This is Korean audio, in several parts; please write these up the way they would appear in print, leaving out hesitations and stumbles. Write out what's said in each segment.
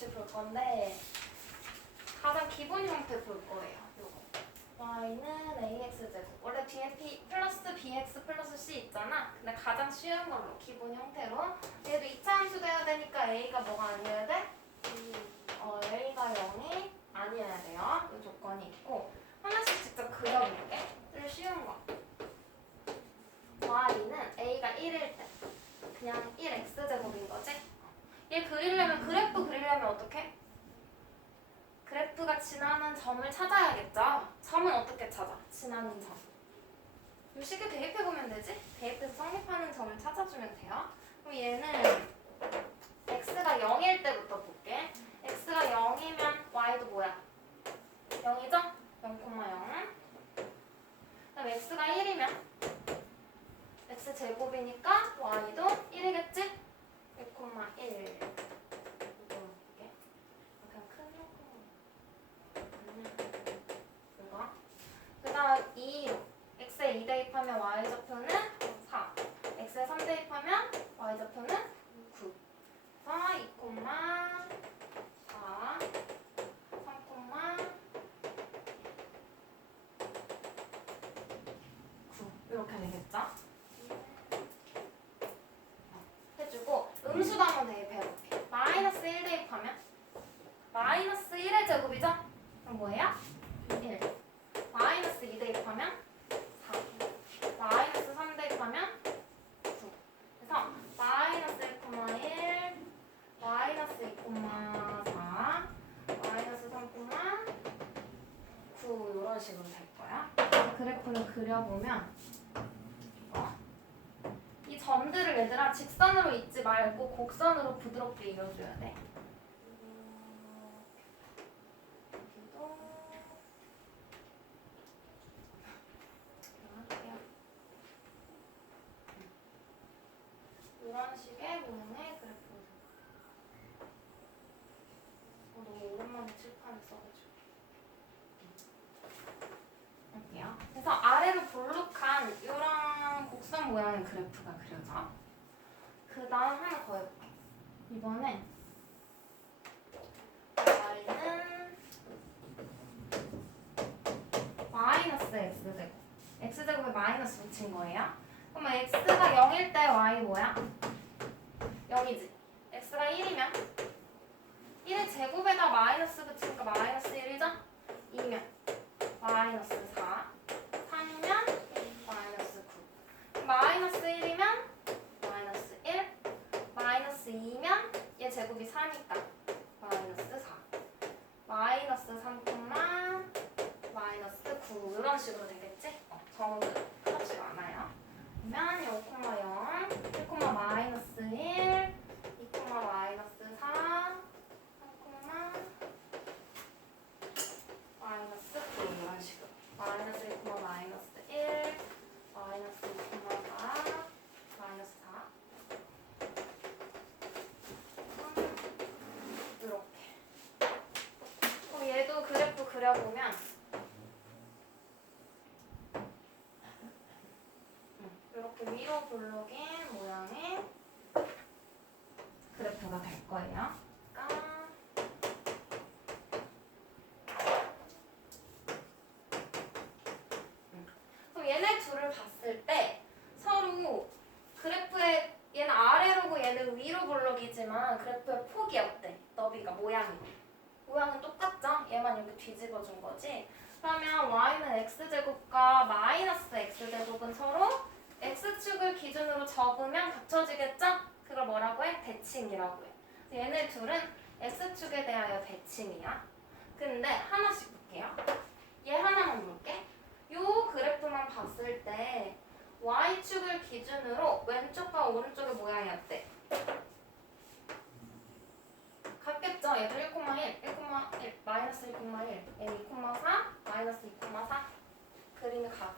같이 볼 건데 가장 기본 형태 볼 거예요. 요거. y는 ax제곱. 원래 bp 플러스 bx 플러스 c 있잖아. 근데 가장 쉬운 걸로 기본 형태로. 얘도 2차 함수 돼야 되니까 a가 뭐가 아니어야 돼? a가 0이 아니어야 돼요. 이 조건이 있고 하나씩 직접 그려볼게. 좀 쉬운 거. y는 a가 1일 때 그냥 1x제곱인 거지? 얘 그리려면 그래프 그리려면 어떻게? 그래프가 지나는 점을 찾아야겠죠? 점은 어떻게 찾아? 지나는 점. 이 식에 대입해보면 되지? 대입해서 성립하는 점을 찾아주면 돼요. 그럼 얘는 x가 0일 때부터 볼게. x가 0이면 y도 뭐야? 0이죠? 0,0. 그럼 x가 1이면 x제곱이니까 y도 1이겠지? 1,1. 이거 볼게. 그냥 큰 이거. 그 다음 2로 x에 2 대입하면 y좌표는 4. x에 3 대입하면 y좌표는 9. 4, 2, 4, 3, 9 이렇게 되겠죠? 해주고 음수도 한번 대입해볼게. 마이너스 1 대입하면 마이너스 1의 제곱이죠? 그럼 뭐예요? 1. 마이너스 2 대입하면 4. 마이너스 3 대입하면 9. 그래서 마이너스 1,1, 마이너스 2,4, 마이너스 3,9 이런 식으로 될 거야. 그래프를 그려보면 이 점들을 얘들아 직선으로 잊지 말고 곡선으로 부드럽게 이어줘야 돼. 이런 식의 모양의 그래프를 너무 오랜만에 칠판을 써가지고 할게요. 그래서 아래로 볼록한 이런 곡선 모양의 그래프가 그려져. 그 다음 하나 더 해볼게. 이번엔 y는 마이너스 x제곱. x제곱에 마이너스 붙인 거예요. 그러면 x가 0일 때 y 뭐야? 0이지. x가 1이면 1의 제곱에다 마이너스 붙이니까 마이너스 1이죠? 2면 마이너스 4, 3이면 마이너스 9. 마이너스 1이면 마이너스 1, 마이너스 2면 얘 제곱이 4니까 마이너스 4, 마이너스 3, 마이너스 9 이런 식으로 되겠지? 정은 그렇지 않아요. 그러면 0,0, 1, 마이너스 1, 2, 마이너스 4, 3, 마이너스 9 이런 식으로. 마이너스 1, 마이너스 1, 마이너스 2,4, 마이너스 4 이렇게. 그럼 얘도 그래프 그려보면 이렇게 위로 볼록인 모양의 그래프가 될 거예요. 그럼 얘네 둘을 봤을 때 서로 그래프의 얘는 아래로고 얘는 위로 볼록이지만 그래프의 폭이 어때? 너비가 모양은 똑같죠? 얘만 이렇게 뒤집어 준 거지. 그러면 y는 x제곱과 마이너스 x제곱은 서로 x축을 기준으로 접으면 갖춰지겠죠? 그걸 뭐라고 해? 대칭이라고 해. 얘네 둘은 x축에 대하여 대칭이야. 근데 하나씩 볼게요. 얘 하나만 볼게. 요 그래프만 봤을 때 y축을 기준으로 왼쪽과 오른쪽의 모양이 어때? 같겠죠? 얘도 1,1, 1,1, 마이너스 1,1, 얘는 2,4, 마이너스 2,4 그림이 같아.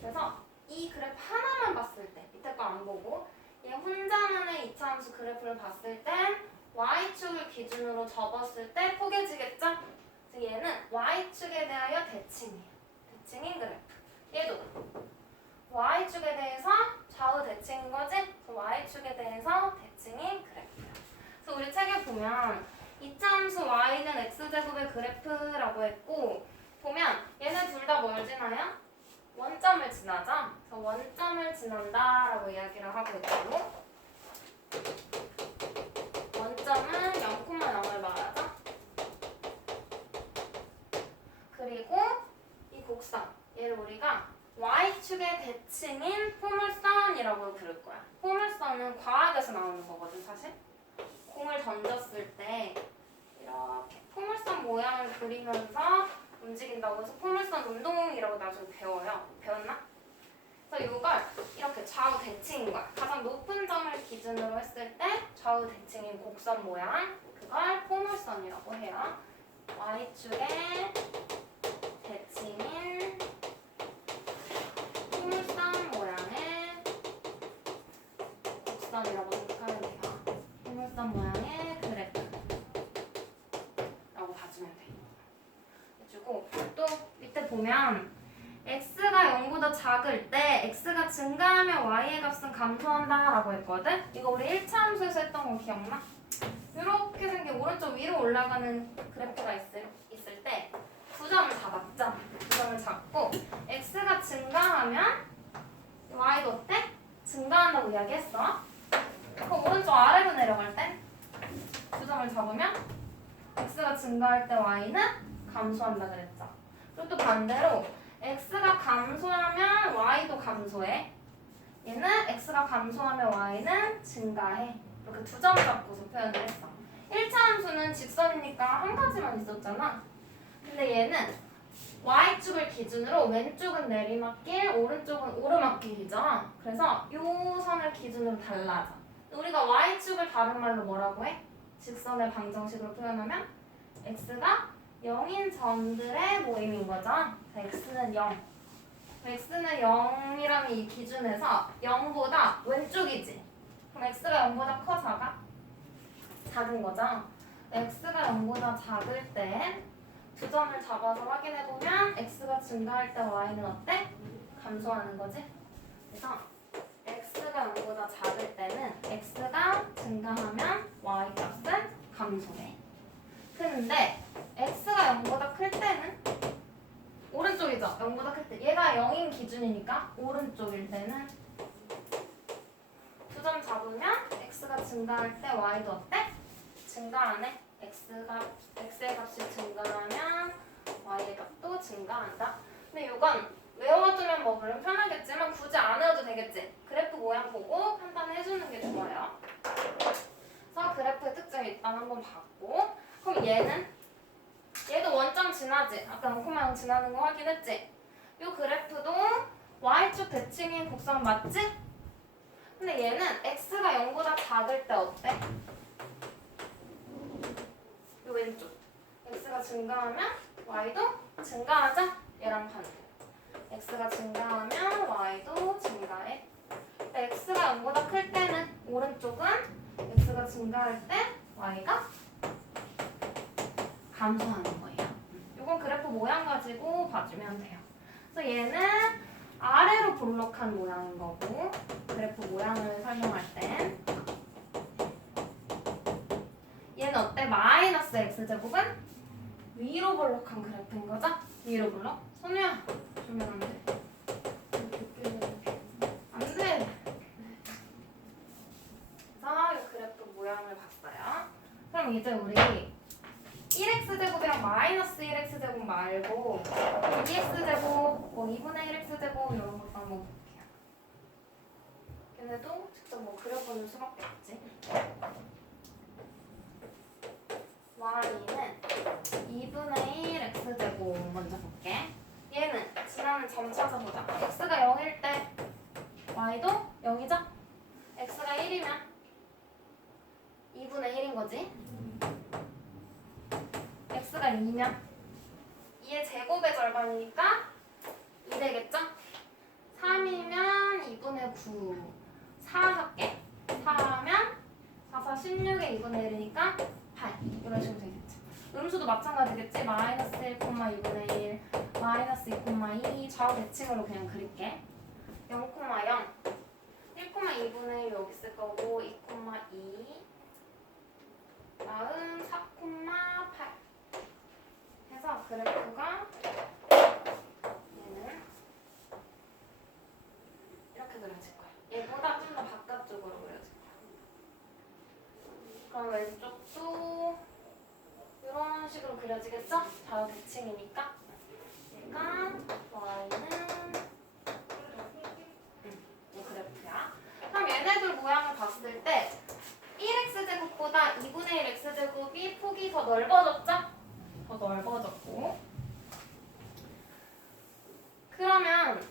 그래서 이 그래프 하나만 봤을 때, 밑에 거 안 보고 얘 혼자만의 2차 함수 그래프를 봤을 땐 y축을 기준으로 접었을 때 포개지겠죠? 그래서 얘는 y축에 대하여 대칭이에요. 대칭인 그래프. 얘도 y축에 대해서 좌우 대칭인 거지? 그래서 y축에 대해서 대칭인 그래프야. 그래서 우리 책에 보면 2차 함수 y는 x제곱의 그래프라고 했고 보면 얘네 둘 다 뭘 지나요? 원점을 지나죠? 그래서 원점을 지난다라고 이야기를 하고 있고 원점은 0,0을 말하죠? 그리고 이 곡선 얘를 우리가 y축의 대칭인 포물선이라고 부를 거야. 포물선은 과학에서 나오는 거거든 사실. 공을 던졌을 때 이렇게 포물선 모양을 그리면서 움직인다고 해서 포물선 운동이라고 나중에 배워요. 배웠나? 그래서 이걸 이렇게 좌우 대칭인 거야. 가장 높은 점을 기준으로 했을 때 좌우 대칭인 곡선 모양 그걸 포물선이라고 해요. y축의 대칭인 포물선 모양의 곡선이라고 생각하면 돼요. 포물선 모양의 그래프라고 봐주면 돼요. 해주고 또 밑에 보면 x가 0보다 작을 때 x가 증가하면 y의 값은 감소한다 라고 했거든? 이거 우리 1차 함수에서 했던 거 기억나? 이렇게 생긴 오른쪽 위로 올라가는 그래프가 있을 때 9점을 잡았죠? 9점을 잡고 x가 증가하면 y도 어때? 증가한다고 이야기했어. 그럼 오른쪽 아래로 내려갈 때 9점을 잡으면 x가 증가할 때 y는 감소한다 그랬죠. 그리고 또 반대로 x가 감소하면 y도 감소해. 얘는 x가 감소하면 y는 증가해. 이렇게 2점 잡고서 표현을 했어. 1차 함수는 직선이니까 한 가지만 있었잖아. 근데 얘는 y축을 기준으로 왼쪽은 내리막길, 오른쪽은 오르막길이죠. 그래서 이 선을 기준으로 달라져. 우리가 y축을 다른 말로 뭐라고 해? 직선의 방정식으로 표현하면 x가 0인 점들의 모임인 거죠. x는 0. x는 0이라는 이 기준에서 0보다 왼쪽이지. 그럼 x가 0보다 커 작아? 작은 거죠. x가 0보다 작을 때 2점을 잡아서 확인해보면 x가 증가할 때 y는 어때? 감소하는 거지. 그래서 x가 0보다 작을 때는 x가 증가하면 y 값은 감소해. 근데 x가 0보다 클 때는 오른쪽이죠. 0보다 클 때. 얘가 0인 기준이니까 오른쪽일 때는 2점 잡으면 x가 증가할 때 y도 어때? 증가하네. x의 값이 증가하면 y의 값도 증가한다. 근데 이건 외워두면 뭐 물론 편하겠지만 굳이 안 외워도 되겠지. 그래프 모양 보고 판단해주는 게 좋아요. 그래서 그래프의 특징을 일단 한번 봤고 그럼 얘도 원점 지나지? 아까 0,0 지나는 거 확인했지? 이 그래프도 y축 대칭인 곡선 맞지? 근데 얘는 x가 0보다 작을 때 어때? 이 왼쪽 x가 증가하면 y도 증가하죠? 얘랑 반대. x가 증가하면 y도 증가해. 근데 x가 0보다 클 때는 오른쪽은 x가 증가할 때 y가 감소하는 거예요. 이건 그래프 모양 가지고 봐주면 돼요. 그래서 얘는 아래로 볼록한 모양인 거고 그래프 모양을 설명할 땐 얘는 어때? 마이너스 x제곱은 위로 볼록한 그래프인 거죠? 위로 볼록? 선우야 주면 안 돼. 안 돼. 그래서 이 그래프 모양을 봤어요. 그럼 이제 우리 1x제곱이랑 마이너스 1x제곱 말고 2x제곱, 뭐 2분의 1x제곱 이런 것도 한번 볼게요. 걔네도 직접 뭐 그려보는 수밖에 없지. y는 2분의 1 x제곱 먼저 볼게. 얘는 지나는 점 찾아보자. x가 0일 때 y도 0이죠? x가 1이면 2분의 1인 거지. x가 2면 2의 제곱의 절반이니까 2 되겠죠? 3이면 2분의 9 4 할게. 4하면 4, 4, 16에 2분의 1이니까 8 이런 식으로 되겠지. 음수도 마찬가지겠지? 마이너스 1, 2분의 1 마이너스 2, 2 좌우 대칭으로 그냥 그릴게. 0, 0 1, 2분의 1 여기 있을 거고 2, 2 다음 4, 그래프가 얘는 이렇게 그려질 거야. 얘보다 좀 더 바깥쪽으로 그려질 거야. 그럼 왼쪽도 이런 식으로 그려지겠죠? 좌우 대칭이니까. 얘가 y는 이 그래프야. 그럼 얘네들 모양을 봤을 때 1x제곱보다 2분의 1 x제곱이 폭이 더 넓어졌죠? 더 넓어졌고, 그러면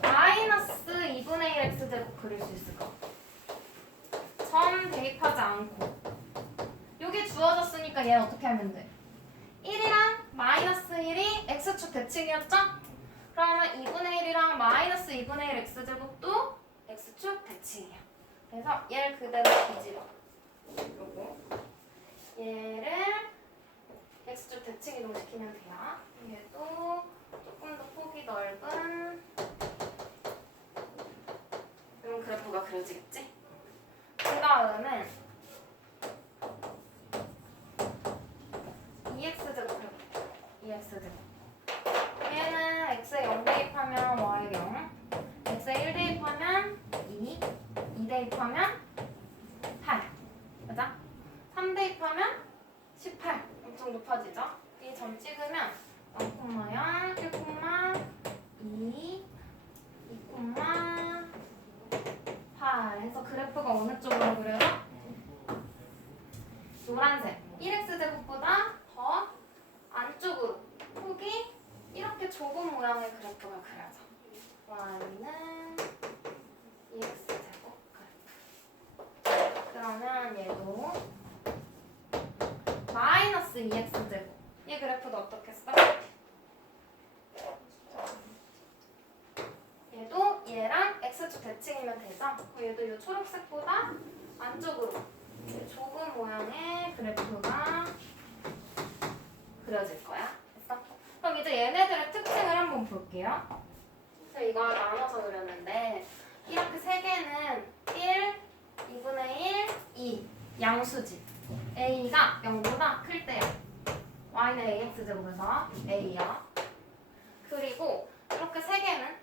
마이너스 2분의 1 x제곱 그릴 수 있을까? 점 대입하지 않고 여기 주어졌으니까 얘는 어떻게 하면 돼? 1이랑 마이너스 1이 x축 대칭이었죠? 그러면 2분의 1이랑 마이너스 2분의 1 x제곱도 x축 대칭이야. 그래서 얘를 그대로 뒤집어. 요거 얘를 x축 대칭 이동시키면 돼요. 얘도 조금 더 폭이 넓은 이런 그래프가 그려지겠지? 그 다음은 2x제곱 그려볼게요. 2x제곱. 얘는 x에 0 대입하면 y 0, x에 1 대입하면 2, 2 대입하면 8, 맞아? 3 대입하면 18, 엄청 높아지죠? 이 점 찍으면 0,0, 1, 2, 2, 8 해서 그래프가 어느 쪽으로 그려져? 노란색 1x제곱보다 더 안쪽으로 폭이 이렇게 좁은 모양의 그래프가 그려져. y는 2x제곱 그래프. 그러면 얘도 마이너스 2x제곱. 얘 그래프도 어떻게 써? 얘도 얘랑 x축 대칭이면 되죠? 얘도 이 초록색보다 안쪽으로 좁은 모양의 그래프가 그려질 거야. 됐어? 그럼 이제 얘네들의 특징을 한번 볼게요. 그래서 이걸 나눠서 그렸는데 이렇게 세 개는 1, 2분의 1, 2 양수지. a가 0보다 클 때요. y는 ax제곱에서 a야. 그리고 이렇게 세 개는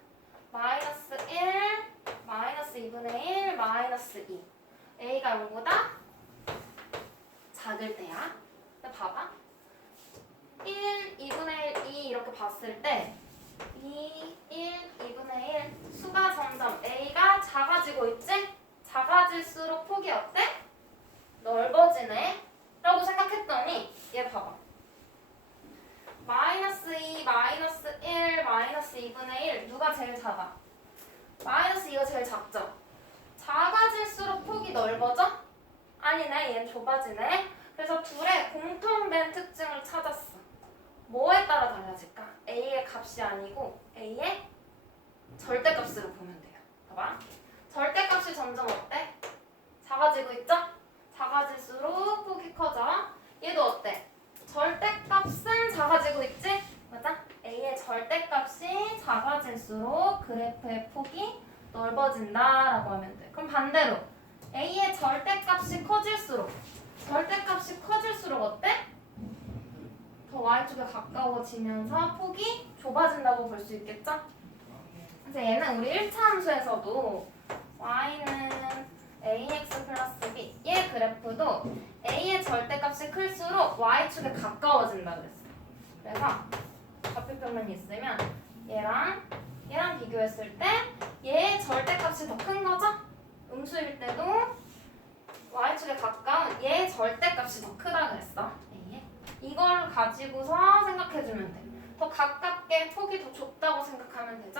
마이너스 1, 마이너스 2분의 1, 마이너스 2 a가 0보다 작을 때야. 근데 봐봐. 1, 2분의 1, 2 이렇게 봤을 때 2, 1, 2분의 1 수가 점점 a가 작아지고 있지? 작아질수록 폭이 어때? 넓어지네? 라고 생각했더니 얘 봐봐. 마이너스 2, 마이너스 1, 마이너스 2분의 1 누가 제일 작아? 마이너스 2가 제일 작죠? 작아질수록 폭이 넓어져? 아니네, 얘는 좁아지네. 그래서 둘의 공통된 특징을 찾았어. 뭐에 따라 달라질까? a의 값이 아니고 a의 절대값으로 보면 돼요. 봐봐. 절대값이 점점 어때? 작아지고 있죠? 작아질수록 폭이 커져. 얘도 어때? 절대값은 작아지고 있지? 맞아? a의 절대값이 작아질수록 그래프의 폭이 넓어진다라고 하면 돼. 그럼 반대로 a의 절대값이 커질수록 어때? 더 y축에 가까워지면서 폭이 좁아진다고 볼 수 있겠죠? 그래서 얘는 우리 1차 함수에서도 y는 ax 플러스 b 얘 그래프도 a의 절대값이 클수록 y축에 가까워진다 그랬어. 그래서 좌표평면이 있으면 얘랑 비교했을 때 얘의 절대값이 더 큰 거죠? 음수일 때도 y축에 가까운 얘의 절대값이 더 크다 그랬어. 이걸 가지고서 생각해주면 돼. 더 가깝게 폭이 더 좁다고 생각하면 되죠?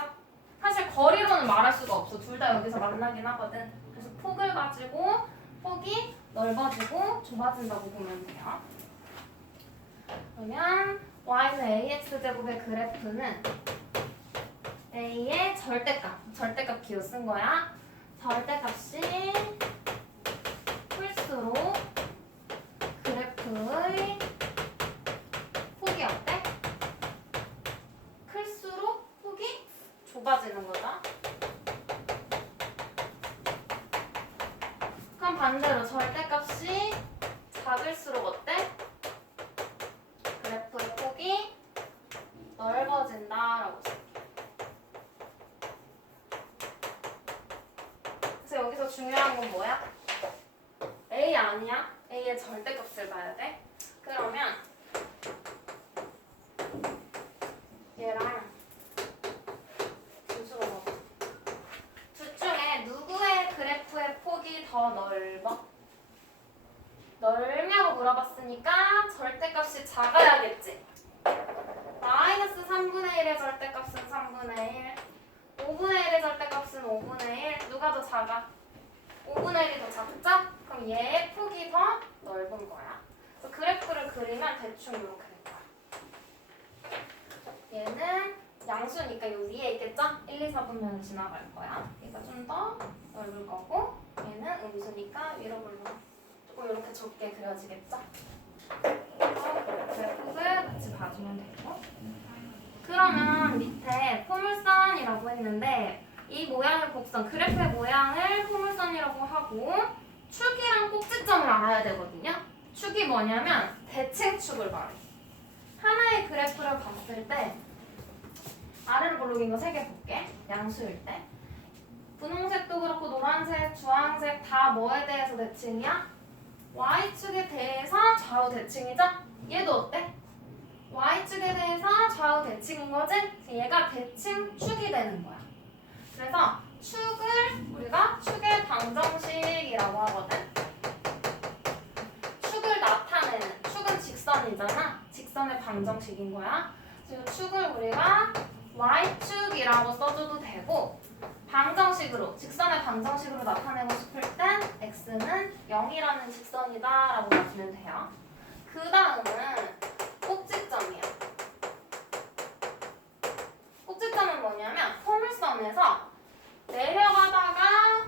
사실 거리로는 말할 수가 없어. 둘 다 여기서 만나긴 하거든. 그래서 폭을 가지고 폭이 넓어지고 좁아진다고 보면 돼요. 그러면 y는 ax제곱의 그래프는 a의 절대값 기호 쓴 거야. 절대값이 클수록 그래프의 폭이 어때? 클수록 폭이 좁아지는 거다. 그럼 반대로 절대값이 작을수록 어때? 그래프의 폭이 폭이 넓어진다라고 쓸게. 그래서 여기서 중요한 건 뭐야? A 아니야? A의 절대값을 봐야 돼. 그러면 얘랑 분수로 넣어. 둘 중에 누구의 그래프의 폭이 더 넓어? 넓냐고 물어봤으니까 절대값이 작아야겠지. 마이너스 3분의 1의 절대값은 3분의 1, 5분의 1의 절대값은 5분의 1. 누가 더 작아? 5분의 1이 더 작죠? 그럼 얘의 폭이 더 넓은 거야. 그래서 그래프를 그리면 대충 이렇게 될 거야. 얘는 양수니까 이 위에 있겠죠? 1, 2, 4분면 지나갈 거야. 얘가 좀 더 넓을 거고 얘는 음수니까 위로 불러. 조금 이렇게 좁게 그려지겠죠? 그래프를 같이 봐주면 되고 그러면 밑에 포물선이라고 했는데 이 모양의 곡선, 그래프의 모양을 포물선이라고 하고 축이랑 꼭지점을 알아야 되거든요. 축이 뭐냐면 대칭축을 말해. 하나의 그래프를 봤을 때 아래로 볼록인 거 3개 볼게. 양수일 때. 분홍색도 그렇고 노란색, 주황색 다 뭐에 대해서 대칭이야? Y축에 대해서 좌우 대칭이죠? 얘도 어때? Y축에 대해서 좌우 대칭인 거지? 얘가 대칭축이 되는 거야. 그래서 축을 우리가 축의 방정식이라고 하거든. 축을 나타내는, 축은 직선이잖아. 직선의 방정식인 거야. 그래서 축을 우리가 Y축이라고 써줘도 되고 방정식으로, 직선의 방정식으로 나타내고 싶을 땐 x는 0이라는 직선이다 라고 봐주면 돼요. 그 다음은 꼭지점이야. 꼭지점은 뭐냐면 포물선에서 내려가다가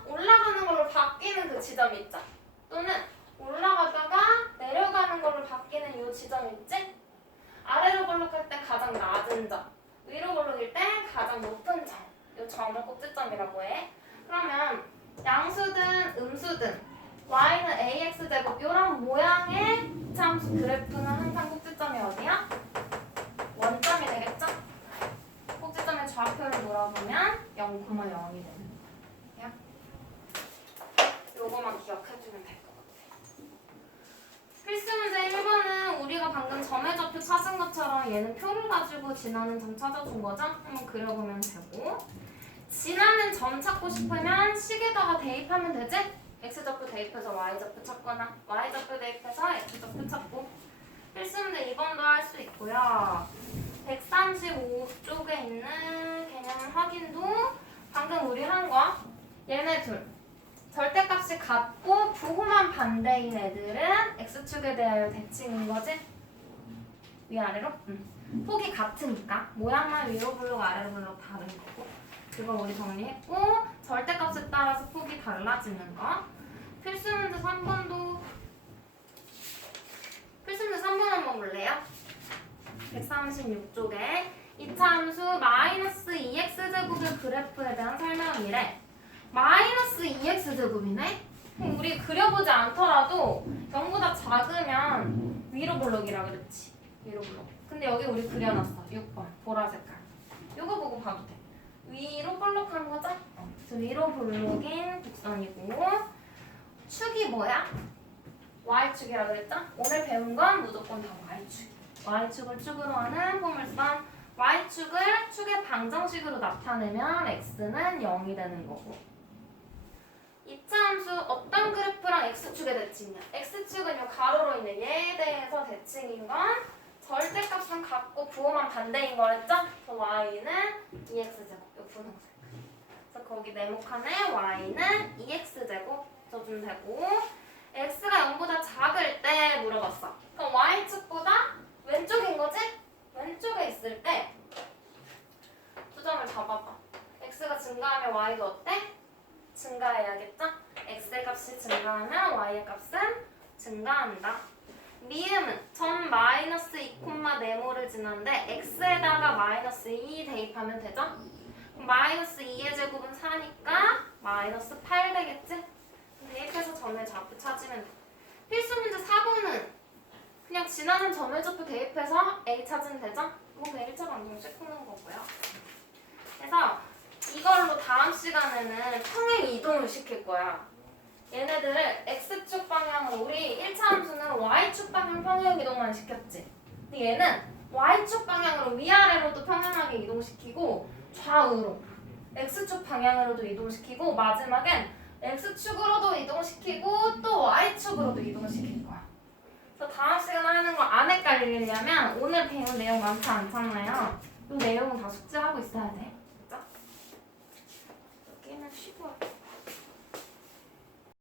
올라가는 걸로 바뀌는 그 지점 있죠? 또는 올라가다가 내려가는 걸로 바뀌는 이 지점 있지? 아래로 볼록할 때 가장 낮은 점, 위로 볼록일 때 가장 높은 점. 이 점을 꼭지점이라고 해. 그러면 양수든 음수든 y는 ax제곱 이런 모양의 참수 그래프는 항상 꼭지점이 어디야? 원점이 되겠죠? 꼭지점의 좌표를 물어보면 0,0이 되는 거야. 요거만 기억해주면 될 것 같아. 필수 문제 1번은 우리가 방금 점의 좌표 찾은 것처럼 얘는 표를 가지고 지나는 점 찾아준 거죠? 한번 그려보면 되고 지나는 점 찾고 싶으면 식에다가 대입하면 되지? x좌표 대입해서 y좌표 찾거나 y좌표 대입해서 x좌표 찾고 필수 문제 2번도 할 수 있고요. 135쪽에 있는 개념 확인도 방금 우리 한 거 얘네 둘 절대값이 같고 부호만 반대인 애들은 x축에 대하여 대칭인 거지? 위아래로? 폭이 같으니까 모양만 위로 블록 아래로 블록 다른 거고 그거 우리 정리했고 절대값에 따라서 폭이 달라지는 거 필수 문제 3번도 필수 문제 3번 한번 볼래요? 136쪽에 이차함수 마이너스 2x제곱의 그래프에 대한 설명이래. 마이너스 2x제곱이네? 우리 그려보지 않더라도 0보다 작으면 위로 블록이라 그랬지. 위로 블록. 근데 여기 우리 그려놨어. 6번 보라 색깔. 이거 보고 봐도 돼. 위로 볼록한 거죠? 그래서 위로 볼록인 곡선이고 축이 뭐야? Y축이라 그랬죠? 오늘 배운 건 무조건 다 Y축. Y축을 축으로 하는 포물선 Y축을 축의 방정식으로 나타내면 X는 0이 되는 거고 이차함수 어떤 그래프랑 X축의 대칭이야? X축은 이 가로로 있는 얘에 대해서 대칭인 건 절대값은 같고 부호만 반대인 거랬죠? 그래서 Y는 2X제곱 이 분홍색 그래서 거기 네모칸에 Y는 2X제곱 써주면 되고 X가 0보다 작을 때 물어봤어. 그럼 Y축보다 왼쪽인 거지? 왼쪽에 있을 때 두 점을 잡아봐. X가 증가하면 Y도 어때? 증가해야겠죠? X의 값이 증가하면 Y의 값은 증가한다. 미음은 점 마이너스 2,네모를 지났는데 X에다가 마이너스 2 대입하면 되죠? 그럼 마이너스 2의 제곱은 4니까 마이너스 8 되겠지? 대입해서 점의 좌표 찾으면 돼. 필수 문제 4번은 그냥 지나는 점의 좌표 대입해서 A 찾으면 되죠? 이건 그냥 1차 방정식 푸는 거고요. 그래서 이걸로 다음 시간에는 평행 이동을 시킬 거야. 얘네들을 X축 방향으로 우리 1차 함수는 Y축 방향 평행 이동만 시켰지. 근데 얘는 Y축 방향으로 위아래로도 평행하게 이동시키고 좌우로 X축 방향으로도 이동시키고 마지막엔 X축으로도 이동시키고 또 Y축으로도 이동시킬 거야. 그래서 다음 시간에 하는 거 안 헷갈리려면 오늘 배운 내용 많지 않잖아요. 이 내용은 다 숙지하고 있어야 돼.